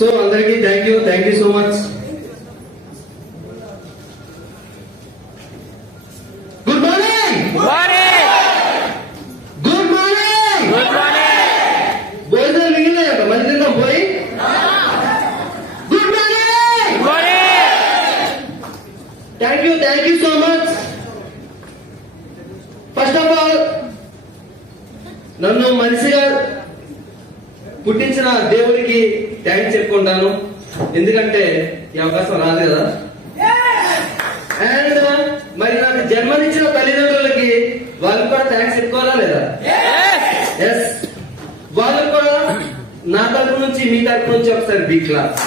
So అందరికీ thank you so much. Good morning. Good morning. భోజనం మిగిలినాయి మళ్ళీ తిందాం పోయి. Good morning. Thank you so much. First of all నన్ను మనిషిగా పుట్టించిన దేవుడికి థ్యాంక్స్ చెప్పుకుంటాను. ఎందుకంటే ఈ అవకాశం రాదు కదా. అండ్ మరి నాకు జన్మనిచ్చిన తల్లిదండ్రులకి వాళ్ళు కూడా థ్యాంక్స్ చెప్పుకోవాలా లేదా? ఎస్, వాళ్ళు కూడా నా తరపు నుంచి మీ తరపు నుంచి ఒకసారి బిగ్ క్లాస్.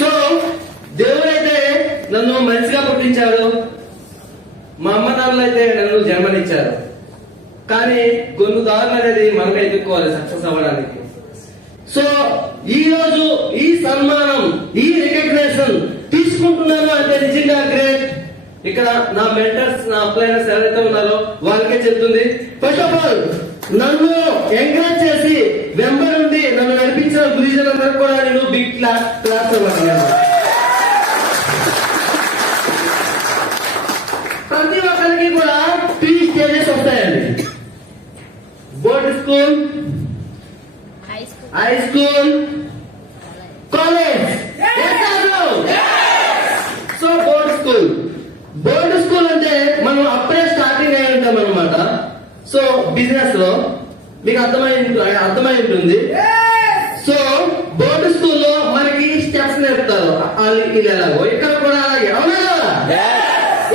సో దేవుడైతే నన్ను మంచిగా పుట్టించాడు, మా అమ్మ నాన్నలు అయితే నన్ను జన్మనిచ్చారు. కానీ కొన్ని దారులు అనేది మనమే ఎదుర్కోవాలి సక్సెస్ అవ్వడానికి. సో ఈ రోజు ఈ సన్మానం, ఈ రికగ్నేషన్ తీసుకుంటున్నాను అంటే నిజంగా గ్రేట్. ఇక్కడ నా మెంటర్స్, నా అప్లైనర్స్ ఎవరైతే ఉన్నారో వాళ్ళకే చెప్తుంది. ఫస్ట్ ఆఫ్ ఆల్ నన్ను ఎంకరేజ్ చేసి వెంబడి నన్ను నడిపించిన గురుజనులందరూ కూడా నేను బిగ్ క్లాస్ అవ్వాలి. ప్రతి ఒక్కరికి కూడా 3 స్టేజెస్ వస్తాయండి. Board school, high school, college. So board school అంటే మనం అప్పుడే స్టార్టింగ్ అయి ఉంటాం అనమాట. సో బిజినెస్ లో మీకు అర్థమై ఉంటుంది. సో బోర్డు స్కూల్లో మనకి స్టెప్స్ నేర్పుతారు, ఎలాగో ఇక్కడ కూడా అవునా?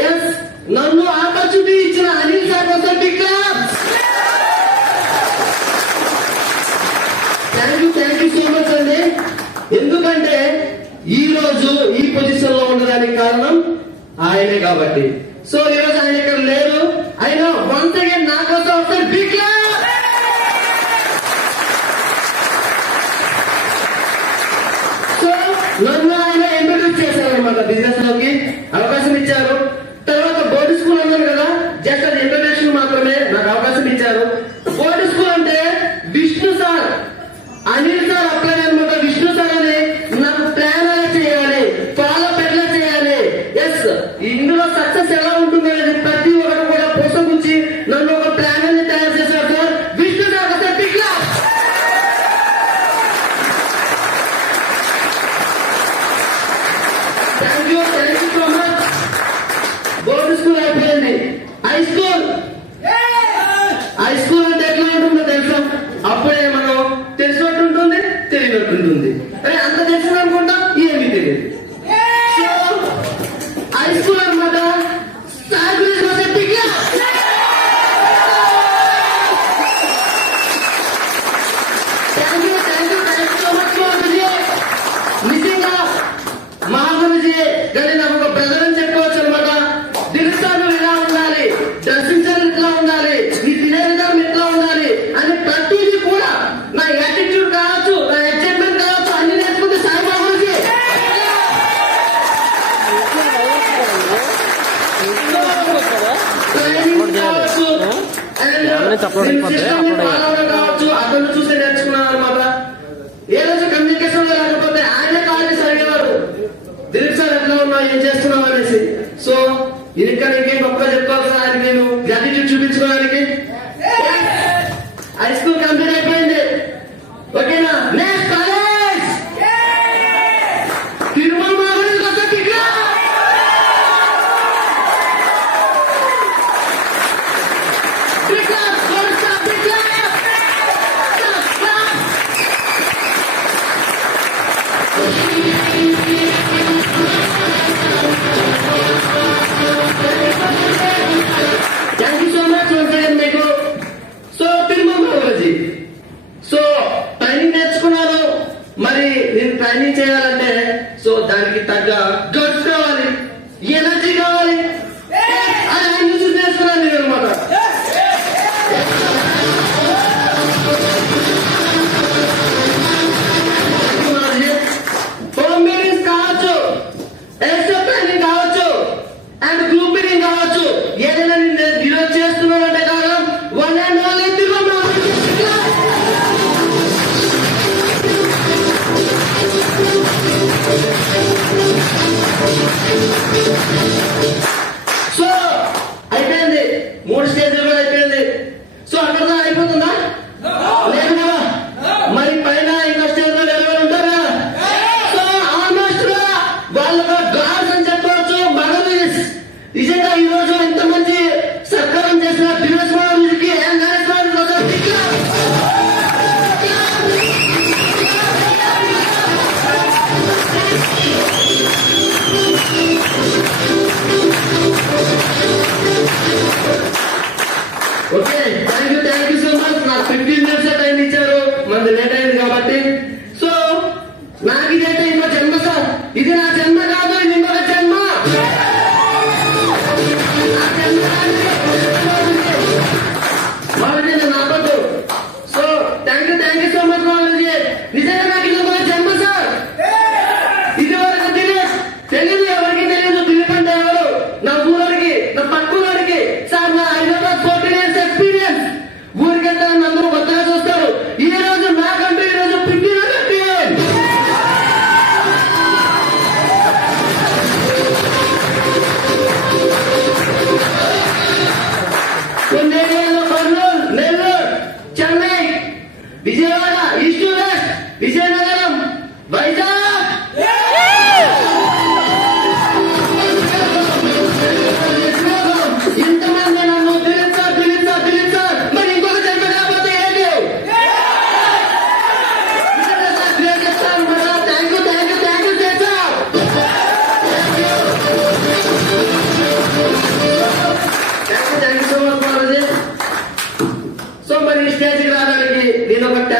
ఎస్, నన్ను ఆపర్చునిటీ ఇచ్చిన అనిల్ సార్ కోసం big clap. Thank you so much అండి. ఎందుకంటే ఈ రోజు ఈ పొజిషన్ లో ఉండడానికి కారణం ఆయనే కాబట్టి. సో ఈ రోజు ఆయన ఇక్కడ లేరు, ఆయన వన్స్ అగైన్ నా కోసం వస్తారు బిగ్ క్లాస్. సో నన్ను ఆయన ఇంట్రొడ్యూస్ చేశారు అనమాట బిజినెస్ లోకి, అవకాశం ఇచ్చారు. తర్వాత బోర్డు స్కూల్ అన్నారు కదా, జస్ట్ అది ఇంట్రొడక్షన్ మాత్రమే, నాకు అవకాశం ఇచ్చారు. బోర్డు స్కూల్ అంటే Vishnu sir, Anil sir apply అనమాట. విష్ణు సార్ అని నాకు ప్లాన్ ఎలా చేయాలి, ఫాలో ఎట్లా చేయాలి, ఎస్ ఇందులో సక్సెస్ ఎలా ఉంటుంది అనేది ప్రతి ఒక్కరు కూడా పోసగుచ్చి నన్ను ఒక ప్లాన్ అనేది తయారు చేశారు సార్. విష్ణు సార్ ఒకసారి big clap. Thank you so much. Board school అయిపోయింది. హై స్కూల్ అంటే ఎట్లా ఉంటుందో తెలుసా? అప్పుడే మనం తెలిసినట్టు ఉంటుంది, తెలియనట్టు ఉంటుంది. అరే అంత తెలిసింది అనుకుంటా, ఏమీ తెలియదు. సో హై స్కూల్ అనమాట. నిజంగా మహాగురుజీ కానీ నాకు ఒక బ్రదర్ అని చెప్పుకోవచ్చు అనమాట. దిగుతాను ఇలా ఉండాలి, దర్శించాలి ఇట్లా ఉండాలి, నీ తినే విధానం ఇట్లా ఉండాలి అని ప్రతిదీ కూడా నా యాటిట్యూడ్ కావచ్చు, నా ఎగ్జైట్మెంట్ కావచ్చు, అన్ని నేర్చుకుంటే సాయిబాబుజీ. ట్రైనింగ్ కావచ్చు, కావచ్చు, అతను చూసి నేర్చుకున్నాను అనమాట. ఏ రోజు కమ్యూనికేషన్ లేకపోతే ఆయనే కాల్ చేసి అడిగేవారు, దిలీప్ సార్ ఎట్లా ఉన్నావు, ఏం చేస్తున్నావు అనేసి. సో ఇంకా ఇంకేం గొప్పగా చెప్పుకోవాలి సార్, ఆయనకి నేను గ్రాటిట్యూడ్ చూపించుకోవడానికి. హై స్కూల్ కంప్లీట్ అయిపోయింది, ఓకేనా? నెక్స్ట్ కాలేజ్ తిరుమల మాగుడి కోసం big clap. Thank you so much మీకు. సో తిరుమలజీ, సో ట్రైనింగ్ నేర్చుకున్నాను. మరి నేను ట్రైనింగ్ చేయాలంటే సో దానికి తగ్గ గట్స్ కావాలి, ఎనర్జీ కావాలి. అది ఆయన చూసి నేర్చుకున్నాను నేను అనమాట. హోమ్ మీటింగ్స్ కావచ్చు, ఎక్స్ట్రా ప్లానింగ్ కావచ్చు, అండ్ గ్రూప్ మీటింగ్ కావచ్చు. ఏదైనా నేను ఈరోజు చేస్తున్నానంటే కారణం 1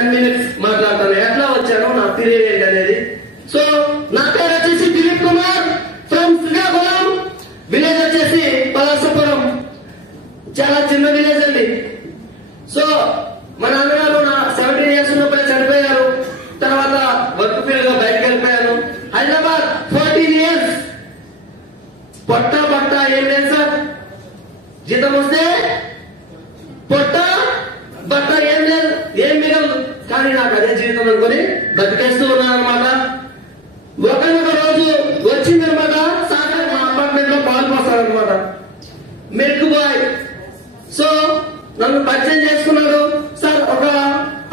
10 minutes మాట్లాడతాను. ఎట్లా వచ్చాను, నా పీరియడ్ ఏంటి అనేది. సో నా పేరు వచ్చేసి దిలీప్ కుమార్ ఫ్రమ్ శ్రీకాకుళం. విలేజ్ వచ్చేసి పలాసపురం. చాలా చిన్న విలేజ్ అండి. సో మా నాన్నగారు నా 17 years ఉన్నప్పుడే చనిపోయారు. తర్వాత వర్క్ ఫీల్డ్ గా బయటకు వెళ్ళిపోయాను. హైదరాబాద్ 14 years. పొట్ట ఏం లేదు సార్, జీతం వస్తే పొట్ట బట్ట ఏం లేదు, ఏం మిగలదు. కానీ నాకు అదే జీవితం అనుకుని బతికేస్తూ ఉన్నాను అనమాట. ఒకనొక రోజు వచ్చిందనమాట, సాయంత్రం మా అపార్ట్మెంట్ లో పాలు పోస్తారనమాట, మిల్క్ బాయ్. సో నన్ను పరిచయం చేసుకున్నాడు. సార్ ఒక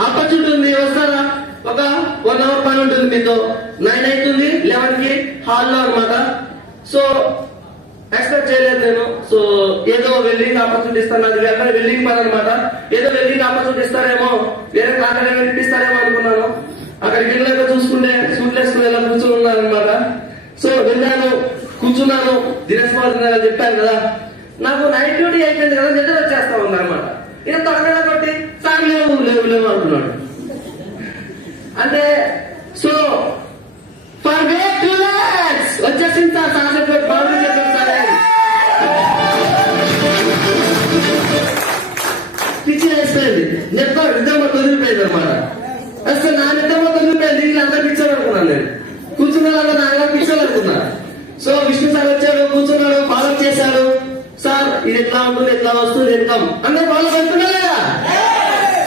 ఆపర్చునిటీ ఉంది, వస్తారా? ఒక 1 hour పని ఉంటుంది మీతో. 9 అవుతుంది, 11 కి హాల్లో అనమాట. సో ఎక్స్పెక్ట్ చేయలేదు నేను. సో ఏదో వెల్డింగ్ ఆపర్చునిటీ ఇస్తాను, అది వెంటనే వెల్డింగ్ పని అనమాట. ఏదో వెల్డింగ్ ఆపర్చునిటీ ఇస్తారేమో, వేరే కాంట్రాక్ట్ వినిపిస్తారేమో అనుకున్నాను. అక్కడికి వెళ్ళాక చూసుకుంటే సూట్లు వేసుకుని ఇలా కూర్చొని ఉన్నాను అనమాట. సో వెళ్ళాను, కూర్చున్నాను. దినేశ్వరం చెప్పాను కదా, నాకు నైట్ డ్యూటీ అయిపోయింది కదా, నిద్ర వచ్చేస్తా ఉంది అనమాట. ఇక త్వరగా కొట్టి సార్ లేవు అంటున్నాడు. అంటే సో వచ్చేసింది సార్, చెప్పారు బాగా చెప్పారు సార్. పిచ్చి వేసిపోయింది, నిద్ర వదిలిపోయింది అనమాట. అసలు నా నిద్ర వదిలిపోయింది. వీళ్ళంతా పిచ్చోళ్ళు అనుకున్నాను నేను. కూర్చున్నాను, నాన్న పిచ్చోళ్ళు అనుకున్నా. సో విష్ణు సార్ వచ్చాడు, కూర్చున్నాడు, ఫాలో చేశాడు. సార్ ఇది ఎట్లా ఉంటుంది, ఎట్లా వస్తుంది, ఇన్కమ్ అందరూ ఫాలో అవుతున్నా లేదా?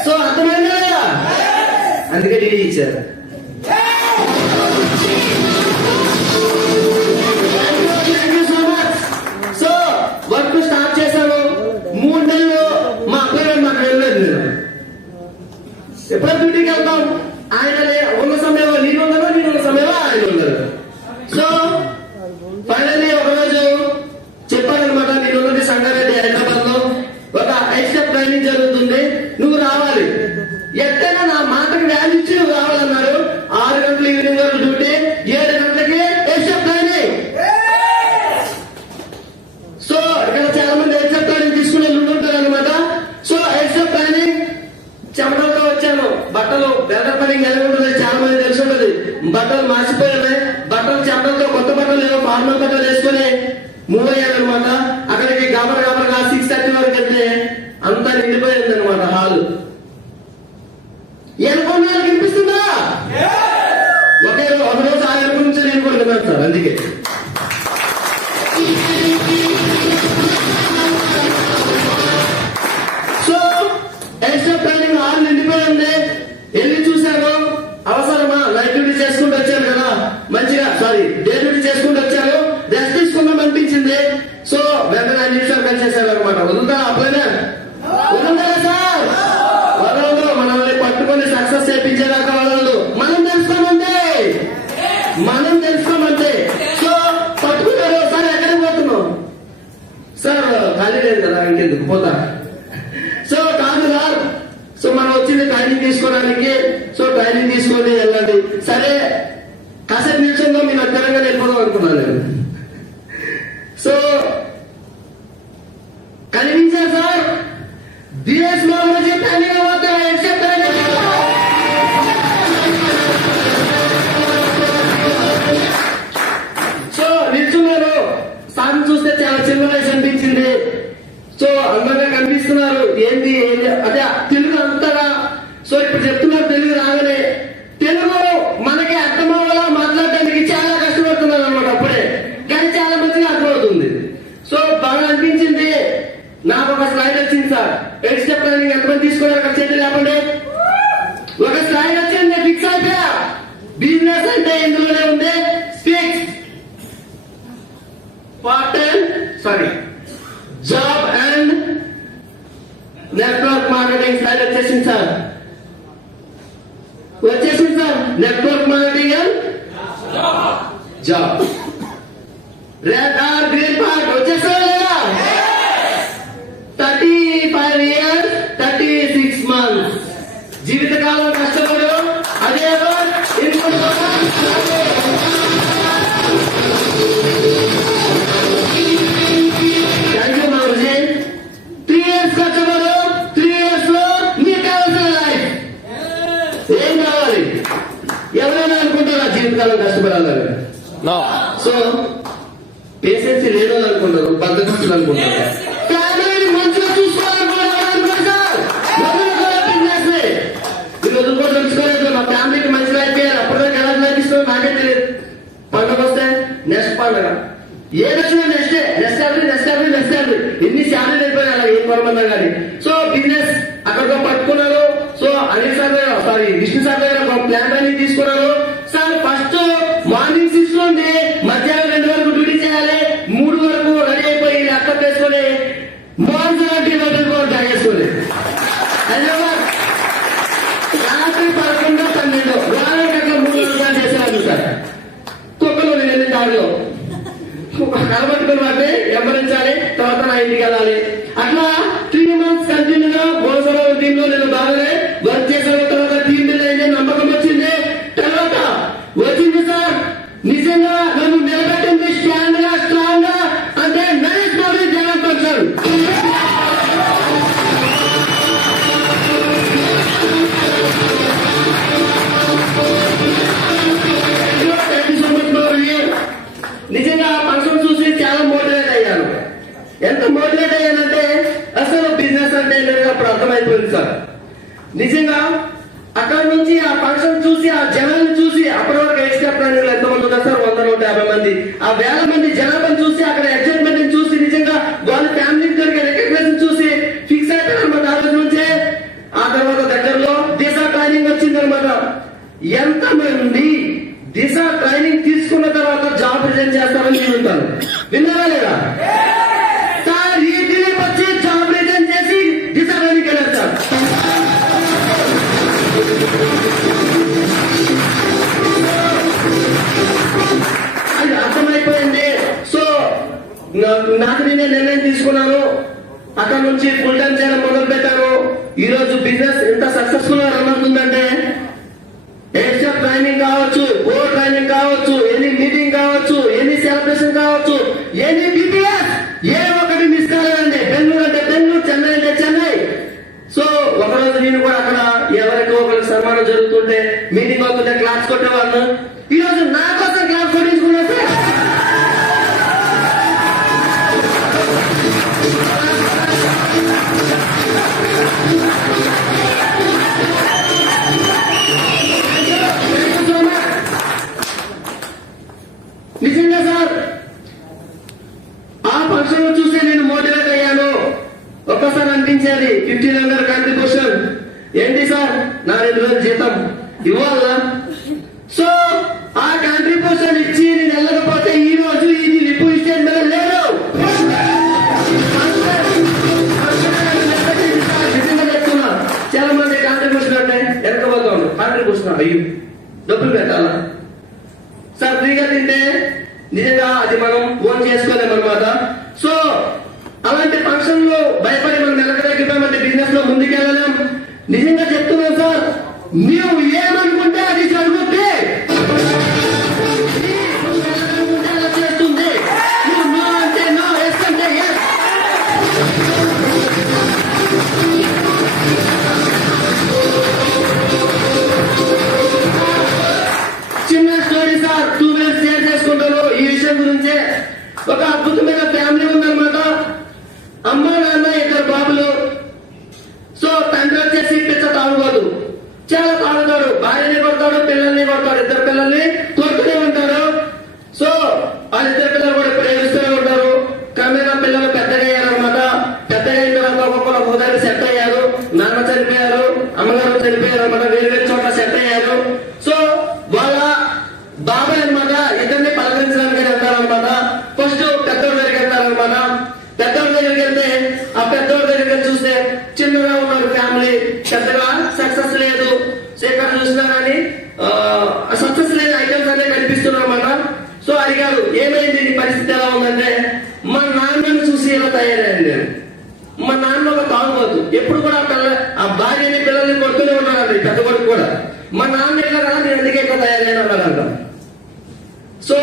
సో అర్థమైందా లేదా? అందుకే డీడీ ఇచ్చారు. సో వర్క్ స్టార్ట్ చేశాను. 3 నెలలు మా అబ్బాయి మాకు వెళ్ళలేదు. నేను ఎప్పుడో డ్యూటీకి వెళ్తాం, ఆయన ఉన్న సమయంలో నేను ఉన్న సమయంలో ఆయన ఉండరు. సో ఫైనల్లీ ఒకరోజు చెప్పారనమాట, నేను ఉన్నది సంగారెడ్డి హైదరాబాద్ లో ఒక హైస్టెప్ ట్రైనింగ్ జరుగుతుంది, నువ్వు రావాలి. ఎట్టైనా నా మాటకి వాల్యూ ఇచ్చి నువ్వు రావాలన్నారు. 6 గంటలు ఈవినింగ్ వరకు డ్యూటీ, 7 గంటలకి హైస్టెప్ ట్రైనింగ్. సో ఇక్కడ చాలా మంది హైస్టెప్ ట్రైనింగ్ తీసుకుని ఉంటారు అనమాట. సో హైస్టెప్ ట్రైనింగ్ చెమటలతో వచ్చాను. బట్టలు బెల్టర్ పని ఎలా ఉంటుంది చాలా మంది తెలిసి ఉంటుంది. బట్టలు మార్చిపోయాయి, బట్టలు చెమటలతో కొత్త బట్టలు ఏవో ఫార్మల్ బట్టలు వేసుకుని మూవ్ అయ్యాను అనమాట. అక్కడికి గబరగా 6:30 వరకు వెళ్తే అంతా నిండిపోయింది అనమాట హాల్. ఎనుకున్నా వినిపిస్తుందా? ఒక రోజు ఆ ఎనుకు నుంచి నేను కూడా విన్నాను సార్. అందుకే సో ఎక్స్ట్రా ట్రైనింగ్ హాల్ నిండిపోయింది. వెళ్ళి చూశాను, అవసరమా? నైట్ డ్యూటీ చేసుకుంటూ వచ్చాను కదా, మంచిగా డే డ్యూటీ చేసుకుంటూ వచ్చాను, రెస్ట్ తీసుకుందాం అనిపించింది. సో వెంటనే 5 నిమిషాలు కలిసేసాడు అనమాట. వదులుతా అప్లైనా వదులుతారా సార్? వదలదు. మనల్ని పట్టుకొని సక్సెస్ చేయించేదాకా వదలదు. మనం తెలుసుకోమంటే సో పట్టుకున్నారు. సార్ ఎక్కడికి పోతున్నాం? సార్ ఖాళీ లేదు కదా, ఇంకెందుకు పోతా. సో కాదు సార్, సో మనం వచ్చింది ట్రైనింగ్ తీసుకోవడానికి. సో ట్రైనింగ్ తీసుకొని వెళ్ళండి. సరే కాసేపు నిల్చుందో మీరు అక్కడంగా వెళ్ళిపోదాం అనుకున్నాను నేను. సో కనిపించారు సార్, బిఎస్ లో ట్రైనింగ్ సో నిల్చున్నారు. సార్ చూస్తే చాలా చిన్న వయసు అనిపించింది. సో అందంగా కనిపిస్తున్నారు. ఏంటి అదే తెలుగు అంతగా. సో ఇప్పుడు చెప్తున్నారు తెలుగు రాగానే. తెలుగు మనకి అర్థం అవ్వాలా మాట్లాడడానికి చాలా కష్టపడుతున్నారు అనమాట అప్పుడే, కానీ చాలా మంచిగా అర్థమవుతుంది. సో బాగా అనిపించింది. నాకు ఒక స్లైడ్ వచ్చింది సార్. ఎయిట్ స్టెప్ ట్రైనింగ్ ఎంతమంది తీసుకున్నారు? అక్కడ చేతులు లేకుండా ఒక స్లైడ్ వచ్చింది, ఫిక్స్ అయిపోయా. బిజినెస్ అంటే ఇందులోనే ఉంది. Fix job and network marketing slide వచ్చేసింది sir. Network marketing and job. Red or green part వచ్చేసా లేదా? 35 years 36 months జీవితకాలం కష్టపడు. అదే థ్యాంక్ యూ మామూజీ. 3 years కష్టపడు, 3 years లో మీకు కావాల్సిన లైఫ్. సో పేషెన్సీ లేదో అనుకుంటారు, బద్దకస్తులు అనుకుంటారు. ఫ్యామిలీని మంచిగా చూసుకోవాలనుకుంటున్నారు సార్. ఈరోజు కూడా తెలుసుకోలేదు, మా ఫ్యామిలీకి మంచిగా అయిపోయారు. అప్పటిదాకా ఎలా లభిస్తుందో నాకే తెలియదు. పండుగ వస్తే నెక్స్ట్ పండుగ, ఏ వచ్చినా నెక్స్ట్ ఎన్ని శాలరీలు అయిపోయినా అలా ఏం కొనమన్నా కానీ. సో బిజినెస్ అక్కడితో పట్టుకున్నారు. So Anil sir Vishnu sir దగ్గర ఒక ప్లాన్ అని తీసుకున్నారు. సార్ ఫస్ట్ మార్నింగ్ 6 నుండి మధ్యాహ్నం 2 వరకు డ్యూటీ చేయాలి. 3 వరకు రెడీ అయిపోయి ల్యాప్టాప్ వేసుకొని మార్నింగ్ టీ తాగేసుకొని హైదరాబాద్ రాత్రి 11, 12 వారానికి 3 రూపాయలు చేసేవాళ్ళు సార్. కుక్కలు నేను వెళ్ళిన దారిలో కలబట్టుకుని వాటిని వెంబడించాలి. తర్వాత నా ఇంటికి వెళ్ళాలి. అట్లా 3 months కంటిన్యూగా బోసర టీమ్ లో నేను బాగానే వర్క్ చేసిన తర్వాత టీం బిల్ అయింది, నమ్మకం వచ్చింది. తర్వాత వచ్చింది సార్, నిజంగా నన్ను నిలబెట్టింది స్ట్రాంగ్ గా అంటే నరేష్ మోడీ జగన్ వచ్చాడు. నిజంగా ఫంక్షన్ చూసి చాలా మోటివేట్ అయ్యాను. ఎంత మోటివేట్ అయ్యానంటే అసలు బిజినెస్ అంటే అప్పుడు అర్థమైపోయింది సార్. నిజంగా అక్కడ నుంచి ఆ ఫంక్షన్ చూసి ఆ జనాన్ని చూసి అప్పటి వరకు ఎక్స్ట్రా ప్లానింగ్ ఎంతమంది ఉన్నారు సార్? 100-150 మంది. ఆ 1000 మంది జనాభాని చూసి అక్కడ ఎగ్జైట్మెంట్ చూసి నిజంగా వాళ్ళ ఫ్యామిలీ దొరికే రికగ్నేషన్ చూసి ఫిక్స్ అయిపోయారు అనమాట ఆ రోజు నుంచే. ఆ తర్వాత దగ్గరలో దిశ ట్రైనింగ్ వచ్చిందనమాట. ఎంతమంది దిశ ట్రైనింగ్ తీసుకున్న తర్వాత జాబ్ రిజైన్ చేస్తారని నేను ఉంటాను. విన్నారా లేదా సార్? ఈ దిలీప్ వచ్చి జాబ్ రిజైన్ చేసి దిశ ట్రైనింగ్ వెళ్ళారు సార్. అది అర్థమైపోయింది. సో నాకు నేనే నిర్ణయం తీసుకున్నాను. అక్కడ నుంచి ఫుల్ టైం చేయడం మొదలు పెట్టాను. ఈ రోజు బిజినెస్ ఎంత సక్సెస్ఫుల్ గా రన్ అవుతుందంటే ఎక్స్ట్రా ట్రైనింగ్ కావచ్చు, బోర్డ్ ట్రైనింగ్ కావచ్చు, ఎనీ మీటింగ్ కావచ్చు, ఎనీ సెలబ్రేషన్ కావచ్చు, ఎనీ బిజినెస్ ఏ ఒక్కటి మిస్ కాలేదండి. బెంగళూరు అంటే బెంగళూరు, చెన్నై అంటే చెన్నై. సో ఒకరోజు నేను కూడా అక్కడ ఎవరికి ఒకరికి సన్మానం జరుగుతుంటే మీటింగ్ అవుతుంటే క్లాస్ కొట్టేవాళ్ళు. ఈ రోజు నా కోసం క్లాస్ కొట్టించుకున్నా సార్. నిజంగా సార్ ఆ ఫంక్షన్ లో చూస్తే నేను మోటివేట్ అయ్యాను. ఒక్కసారి అనిపించేది 1500 కాంట్రిబ్యూషన్ ఏంటి సార్, నా 2,000 జీతం ఇవ్వాలా? సో ఆ కాంట్రిబ్యూషన్ ఇచ్చి నేను వెళ్ళకపోతే ఈ రోజు ఇది లిపు స్టేజ్ మీద లేదు. నిజంగా చెప్తున్నా, చాలా మంది కాంట్రిబ్యూషన్ అంటే వెనకపోతాను. కాంట్రిబ్యూషన్ అయ్యి డబ్బులు పెట్టాలా సార్? ఫ్రీగా తింటే నిజంగా అది మనం ఫోన్ చేసుకోలేమన్నమాట. సో అలాంటి ఫంక్షన్ లో భయపడి మనం నిలకడైపోయామంటే బిజినెస్ లో ముందుకెళ్ళలేం. నిజంగా చెప్తున్నాం సార్, నీవు ఏమనుకుంటే అది జరుగుతుంది. అలా చేస్తుంది. నువ్వు నో అంటే నో, ఎస్ అంటే ఎస్. చిన్న స్టోరీ సార్, 2 minutes షేర్ చేసుకుంటాను ఈ విషయం గురించే. ఒక అద్భుతమైన ఫ్యామిలీ ఉందన్నమాట. అమ్మ, నాన్న, 2 బాబులు. సో తండ్రి వచ్చేసి పిచ్చ తాగుబోదు, చాలా తాగుతాడు. భార్యని కొడతాడు, పిల్లల్ని కొడతాడు. 2 పిల్లల్ని కొడుతూనే ఉంటారు. సో వాళ్ళ 2 పిల్లలు కూడా ఇప్పుడు ఏడుస్తూనే ఉంటారు. క్రమేణా పిల్లలు పెద్దగా అయ్యారనమాట. పెద్దగా అయిన తర్వాత ఒక్కొక్కరు హోదాకి సెట్ అయ్యారు. నాన్న చనిపోయారు, అమ్మగారు చనిపోయారు అనమాట. వేరు వేరు చోట్ల సెట్ అయ్యారు. సో వాళ్ళ బాబాయ్ అనమాట ఇద్దరిని పలకరించడానికి వెళ్తారనమాట. ఫస్ట్ పెద్దోడి దగ్గరికి వెళ్తారనమాట. పెద్దోడి దగ్గరికి వెళ్తే ఆ పెద్దోడి దగ్గరికి చూస్తే చిన్నగా ఉన్నారు ఫ్యామిలీ, పెద్దగా సక్సెస్ లేదు. సో ఎక్కడ చూసినా కానీ సక్సెస్ లేని ఐటమ్స్ అనే కనిపిస్తున్నారు అన్నమాట. సో అడిగారు, ఏమైంది, నీ పరిస్థితి ఎలా ఉందంటే, మా నాన్నని చూసి ఎలా తయారయ్యాను నేను. మా నాన్న ఒక తాగుబోతు, ఎప్పుడు కూడా ఆ భార్యని పిల్లల్ని కొడుతూనే ఉన్నాడు. పెద్ద కొడుకు కూడా మా నాన్న ఎట్లా కదా నేను ఎందుకే ఎట్లా తయారైనా ఉన్నాడంట. సో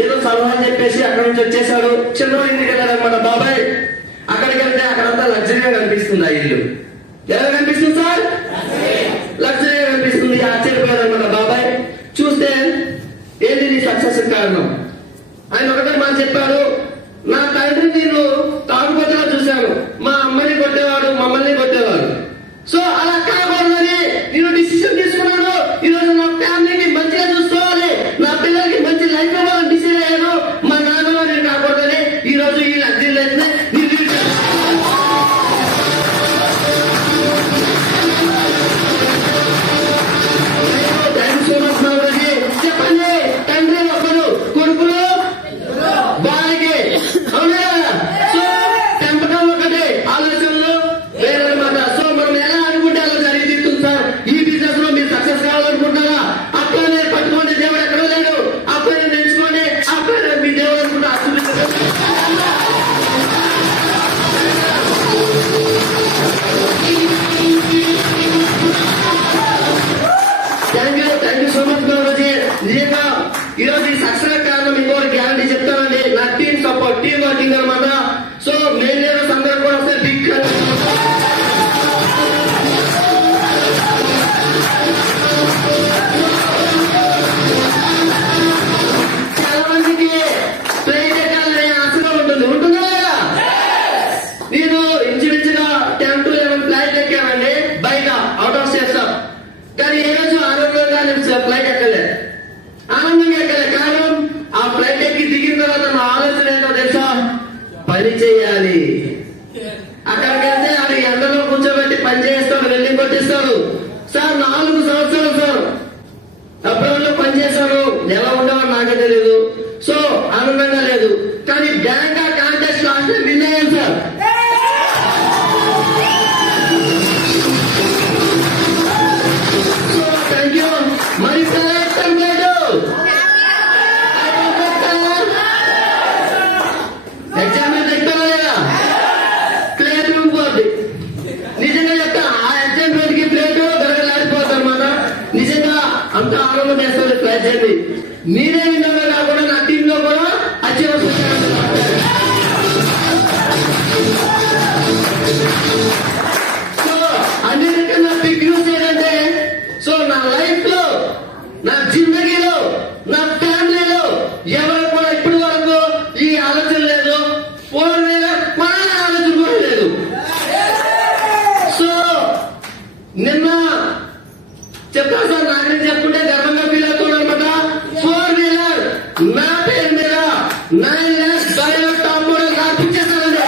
ఏదో సలహా చెప్పేసి అక్కడ నుంచి వచ్చేసాడు. చిన్నోడి ఇంటికి వెళ్ళాడనమాట బాబాయ్. అక్కడికి వెళ్తే అక్కడంతా లగ్జరీగా కనిపిస్తుంది. ఆ ఇల్లు ఎలా కనిపిస్తుంది సార్? లగ్జరీగా కనిపిస్తుంది. ఆశ్చర్యపోయాడు అనమాట బాబాయ్. చూస్తే ఏంటి నీ సక్సెస్ కారణం? చెప్పాడు, నా తండ్రి నేను తాగుబోతులా చూశాను, మా అమ్మని కొట్టేవాడు, మమ్మల్ని కొట్టేవాడు. సో అలా కాకూడదని నేను డిసిషన్ తీసుకున్నాను. ఈరోజు నా ఫ్యామిలీకి మంచిగా చూసుకోవాలి, నా పిల్లలకి మంచి లైఫ్ ఇవ్వాలని డిసైడ్ అయ్యాను. మా నాన్నలో నేను కాకూడదని ఈరోజు ఈ లగ్జరీ లైఫ్ చెప్పండి. తండ్రి ఒకరు, కొడుకులు బాగా అవునా? సో పెంపకం ఒకటే, ఆలోచనలు వేరే మాట. సో మనం ఎలా అనుకుంటే అలా జరిగి తీరుతుంది సార్. ఈ బిజినెస్ లో మీరు సక్సెస్ కావాలనుకుంటారా? అప్పుడే పట్టుకోండి, దేవుడు ఎక్కడో లేడు. అప్పుడే నేర్చుకోండి, అప్పుడే మీ దేవుడు అనుకుంటే అర్థం. Thank you so much Babuji. నిజంగా ఈరోజు ఈ సక్సెస్ కారణం ఇంకోటి గ్యారంటీ చెప్తానండి, నా టీమ్ సపోర్ట్, టీమ్ వర్కింగ్ అనమాట. సో నేను అందరూ కూడా వస్తే బిగ్ చాలా మందికి ఫ్లైట్ ఎక్కాలని ఆశగా ఉంటుంది, ఉంటుందా? నేను ఇంచుమించుగా 10 to 11 ఫ్లైట్ ఎక్కానండి బయట, అవుట్ ఆఫ్ స్టేషన్. కానీ ఏ రోజు ఆనందంగా నేను ఫ్లైట్ ఎక్కలే, ఆనందంగా ఎక్కలే. కారణం ఆ ఫ్లైట్ ఎక్కి దిగిన తర్వాత నా ఆలోచన ఏంటో తెలుసా? పని చేయాలి. అక్కడికి వెళ్తే అది ఎండలో కూర్చోబెట్టి పని చేస్తాడు, వెల్డింగ్ కొట్టిస్తాడు. సార్ 4 సంవత్సరాలు సార్ అప్పుడు పని చేశాను, ఎలా ఉండేవాడు నాకే తెలియదు. సో ఆనందంగా లేదు. కానీ బ్యాంక్ కాంటెస్ట్ లాస్ట్ విన్ అయ్యాను సార్. So thank you. మరి ఎగ్జామ్ ఎక్కుతారా లేదా? ప్లేట్ పోద్ది. నిజంగా చెప్తా, ఆ ఎగ్జామ్ రోజుకి ప్లేట్ దొరకలేకపోతారు అన్నమాట. నిజంగా అంత ఆనందం వేస్తుంది ఫ్లైట్ జర్నీ. మీరే విధంగా కాకుండా నా టీమ్ లో కూడా అచీవ్ సో అన్నిటికన్నా బిగ్ న్యూస్ ఏంటంటే, సో నా లైఫ్ లో, నా జిందగీలో, నా ఫ్యామిలీలో ఎవరు కూడా ఇప్పటి వరకు ఈ ఆలోచన లేదు, ఫోన్ కొనాలనే ఆలోచన కూడా లేదు. సో నిన్న చెప్పాను సార్, నాకు నేను చెప్పుకుంటే గర్వంగా ఫీల్ అవుతున్నాను అనమాట. 4 వీలర్ నా పేరు మీద 9 lakhs బయో టాప్ మోడల్ రాపించేసానండి.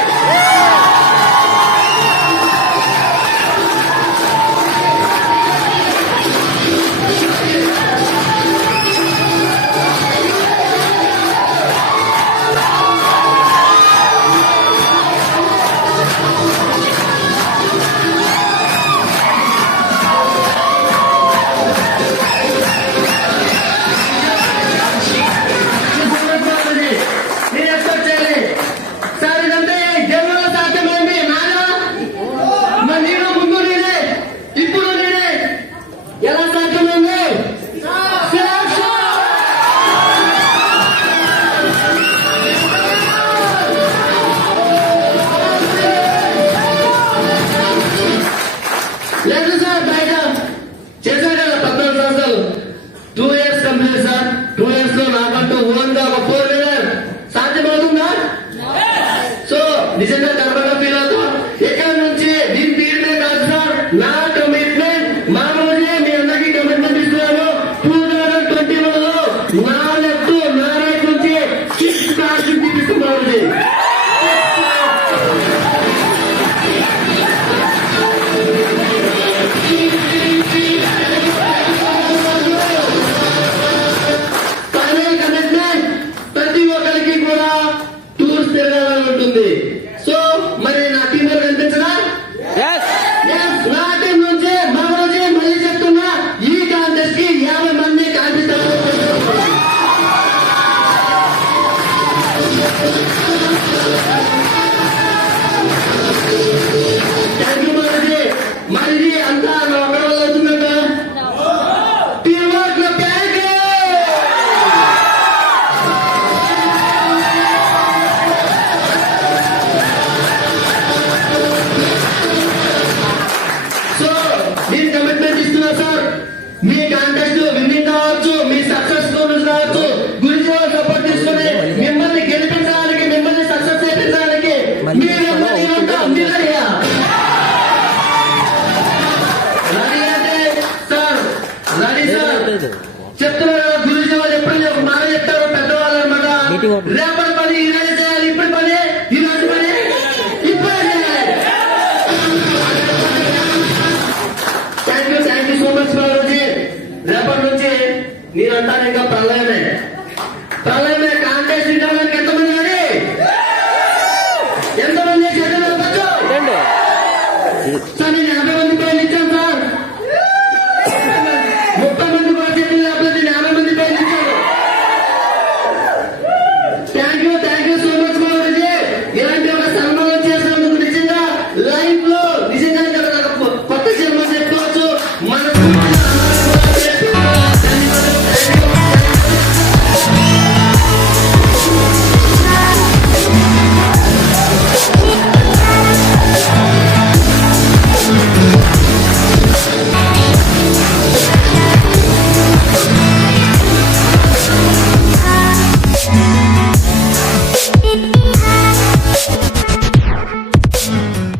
నేను ఎక్స్పెక్ట్ చేయాలి సార్, ఇదంటే జన్మలో సాధ్యమైంది. నానా మా నేను ముందు నేనే, ఇప్పుడు నేనే, ఎలా సాధ్యమైంది? లేదు సార్, బయట చేశారు కదా 14 సంవత్సరాలు, 2 years కంప్లీట్ సార్. 2 years లో నాకంటూ ఓన్ గా ఒక 4 వీలర్ సాధ్యమవుతుందా? సో నిజంగా గర్వంగా ఫీల్ అవుతాం. ఇక్కడ నుంచి దీని తీరునే కాదు సార్, నా కమిట్మెంట్ మామూలుగా మీ అందరికీ కమిట్మెంట్ ఇస్తున్నాను. 2021లో నా లెఫ్ట్ నా రైట్ నుంచి 6 కార్స్ తీపిస్తున్నాను. ఫైనల్ కమిట్మెంట్ ప్రతి ఒక్కరికి కూడా టూర్స్ తిరగాలని ఉంటుంది. సో మరి నా టీం లో కనిపించదా? నా టీం నుంచి మరోజు మళ్ళీ చెప్తున్నా, ఈ కాంటెస్ట్ కి 50 మంది కాంటెస్ట్. Thank you మరోజు. మరి అంతా నా ఒకరి వల్ల అవుతుందంట. టీం వర్క్ లో థ్యాంక్ యూ. సో మీరు కమిట్మెంట్ ఇస్తున్నా సార్, మీ కాంటెస్ట్ విన్నింగ్ కావచ్చు, మీ సక్సెస్ కావచ్చు, గురించి సపోర్ట్ తీసుకుని మిమ్మల్ని గెలిపించాలి. పని ఈరోజు చేయాలి, ఇప్పుడు పని ఈరోజు పని ఇప్పుడే చేయాలి. Thank you so much Babuji. రేపటి నుంచి నేనంటాను ఇంకా ప్రళయమే. ప్రళయం